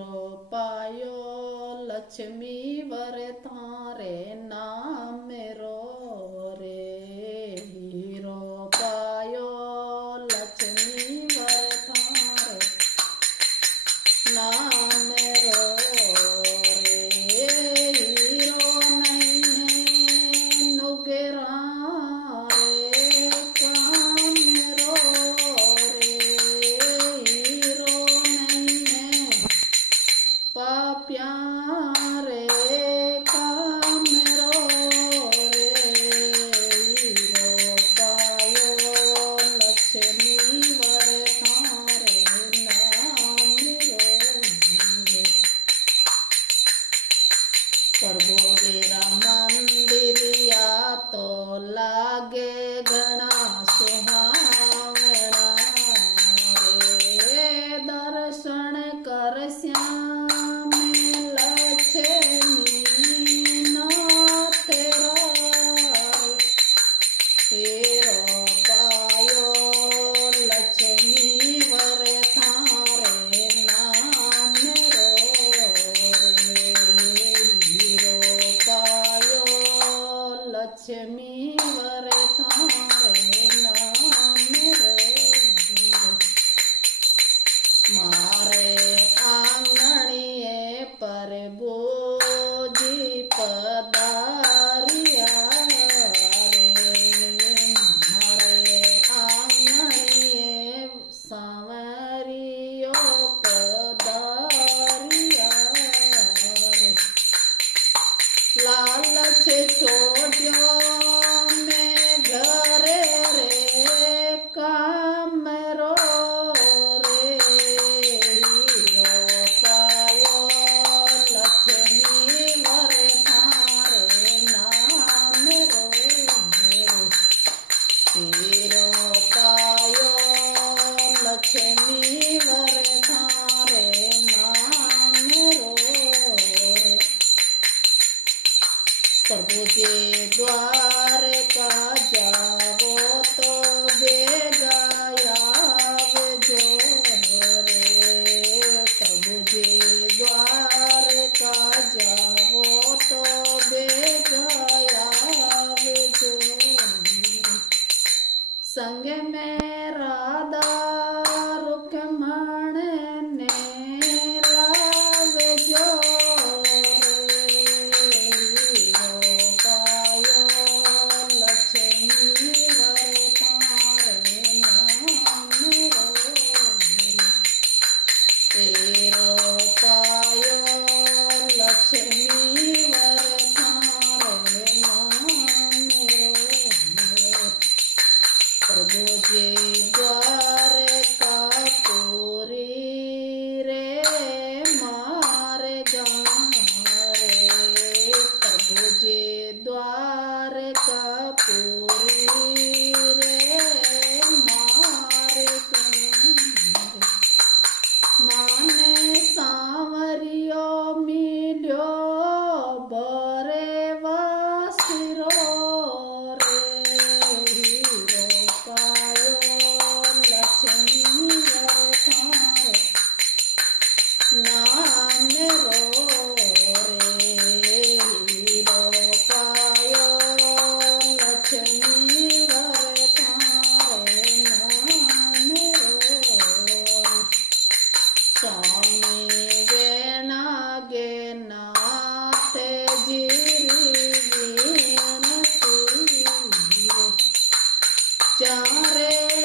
hero पायो लक्ष्मी वर थारे नाम रो रे हीरो पायो लक्ष्मी वर थारे नाम रो रे हीरो नहीं नुगरा रे काम रो रे हीरो नहीं पाप्या रे काम रो रे हीरो पायो लक्ष्मी वर थारे नाम रो रे करबो वेरा मंदिरिया तो लागे घना सुहावना रे दर्शन कर श्याम लक्ष्मी नाथ हीरो पायो लक्ष्मी वर थारे नाम रो रे हीरो पायो लक्ष्मी वर थारे नाम रो रे मारे आंगणिए पर बोजी पधारिया रे मारे आंगणिए सांवरियो पधारिया रे लालच छोड़ो मैं घरे रे काम रो रे हीरो पायो लक्ष्मी वर थारे नाम रो रे हीरो पायो लक्ष्मी वर थारे नाम रो रे प्रभु के द्वार का जावो तो बेगा आवजो रे प्रभु के द्वार का जावो तो बेगा आवजो संग में राधा रुक्मण ने लावजो हीरो पायो लक्ष्मी वर थारे नाम रो रे हीरो पायो लक्ष्मी वर थारे नाम रो रे प्रभु के द्वार का पूरी रे मारे गाँव रे प्रभु जी द्वार का पूरी रे मारे गाँव माने सांवरियो मिल्यो बरे वासिरो रे हीरो पायो लक्ष्मी वर थारे नाम रो रे हीरो पायो लक्ष्मी वर थारे नाम रो रे स्वामी वेणागे नाथ जीरी विनती रे चारे